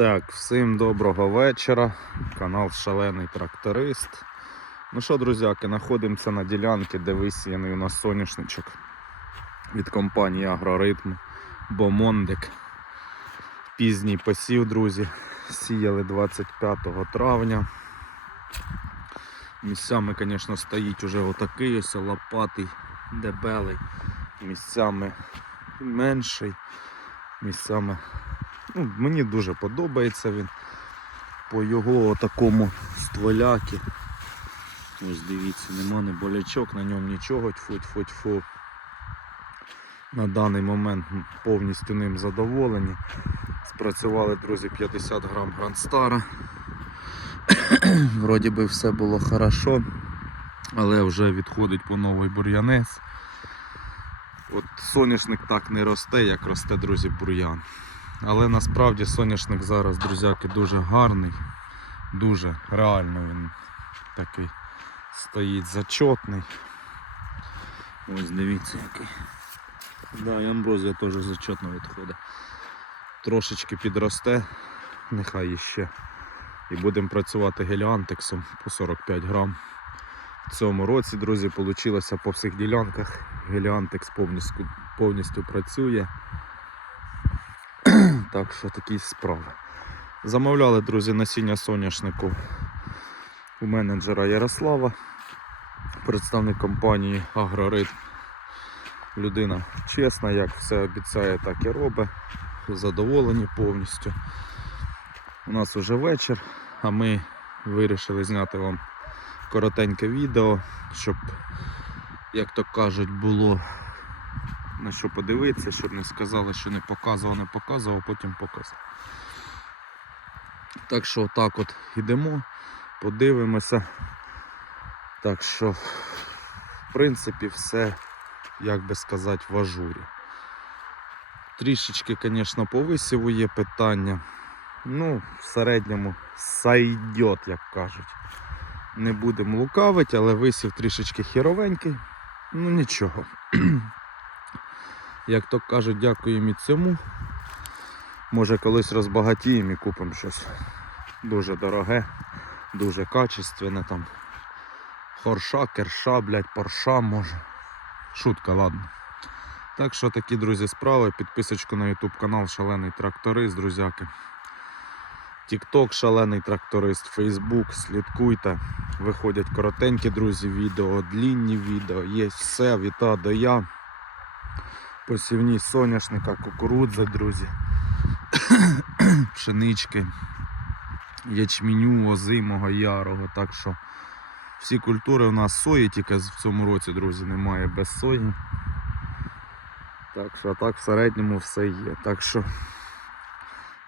Так, всім доброго вечора. Канал Шалений Тракторист. Ну що, друзяки, знаходимося на ділянці, де висіяний у нас соняшничок від компанії Агроритм Бомондик. Пізній посів, друзі. Сіяли 25 травня. Місцями, звісно, стоїть уже отакий ось лопатий, дебелий. Місцями менший, місцями Ну, мені дуже подобається він по його такому стволяки. Ось дивіться, нема не болячок, на ньому нічого, тьфу-тьфу-тьфу. На даний момент повністю ним задоволені. Спрацювали, друзі, 50 грам Грандстара. Вроді би все було хорошо, але вже відходить по новий бур'янець. От соняшник так не росте, як росте, друзі, бур'ян. Але насправді соняшник зараз, друзяки, дуже гарний, дуже реально він такий стоїть зачетний. Ось дивіться який. Да, і амброзія теж зачетно відходить. Трошечки підросте, нехай іще. І будемо працювати геліантексом по 45 грам. В цьому році, друзі, вийшло по всіх ділянках. Геліантекс повністю, повністю працює. Так що такі справи. Замовляли, друзі, насіння соняшнику у менеджера Ярослава, представник компанії Агроритм. Людина чесна, як все обіцяє, так і робить. Задоволені повністю. У нас вже вечір, а ми вирішили зняти вам коротеньке відео, щоб, як то кажуть, було на що подивитися, щоб не сказали, що не показував, не показував, а потім показав. Так що так от йдемо, подивимося. Так що, в принципі, все, як би сказати, в ажурі. Трішечки, звісно, по висіву є питання. Ну, в середньому сайдет, як кажуть. Не будемо лукавити, але висів трішечки херовенький. Ну нічого. Як то кажуть, дякуємо і цьому. Може колись розбагатіємо і купимо щось дуже дороге, дуже качественне там. Хорша, керша, блядь, порша може. Шутка, ладно. Так що такі, друзі, справи. Підписочку на YouTube канал Шалений Тракторист, друзяки. Тікток Шалений Тракторист, Facebook, слідкуйте. Виходять коротенькі, друзі, відео, длінні відео. Є все, віта до я посівні соняшника, кукурудзи, друзі, пшенички, ячменю, озимого, ярого. Так що всі культури у нас сої, тільки в цьому році, друзі, немає без сої. Так що так в середньому все є. Так що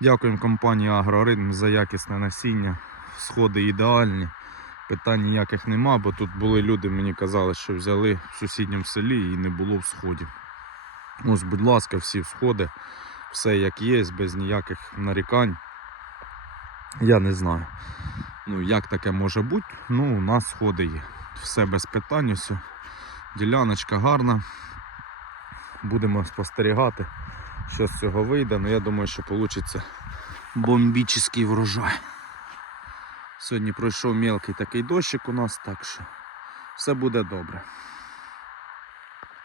дякуємо компанії Агроритм за якісне насіння. Сходи ідеальні. Питань ніяких нема, бо тут були люди, мені казали, що взяли в сусідньому селі і не було всходів. Ось, будь ласка, всі сходи, все як є, без ніяких нарікань. Я не знаю. Ну, як таке може бути, ну, у нас сходи є. Все без питань, все. Діляночка гарна. Будемо спостерігати, що з цього вийде. Ну, я думаю, що вийде бомбічний врожай. Сьогодні пройшов мелкий такий дощик у нас, так що все буде добре.